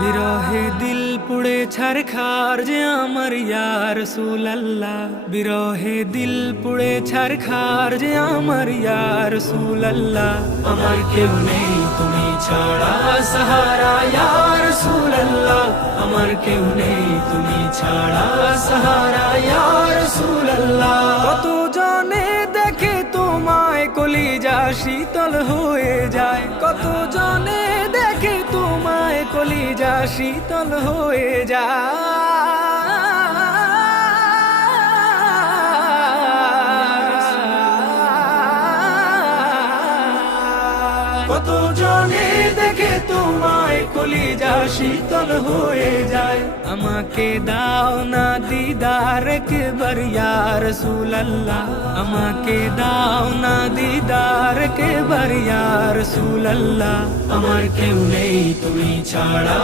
বিরহে দিল পুড়ে ছারখার যে আমার ইয়া রাসূলুল্লাহ, বিরহে দিল পুড়ে ছারখার যে আমার ইয়া রাসূলুল্লাহ। আমার কেউ নেই তুমি ছাড়া সাহারা ইয়া রাসূলুল্লাহ, আমার কেউ নেই তুমি ছাড়া সাহারা ইয়া রাসূলুল্লাহ। কত জনে দেখে তোমায় কলিজা শীতল হয়ে যায়, কত জনে দেখে তোমায় কলিজা শীতল হয়ে যায়, কত জনে দেখে তোমায় কলিজা শীতল হয়ে যায়। আমাকে দাও না দিদার একবার ইয়া রাসূলুল্লাহ, আমাকে দাও না দিদার একবার ইয়া রাসূলুল্লাহ। আমার কেউ নেই তুমি ছাড়া।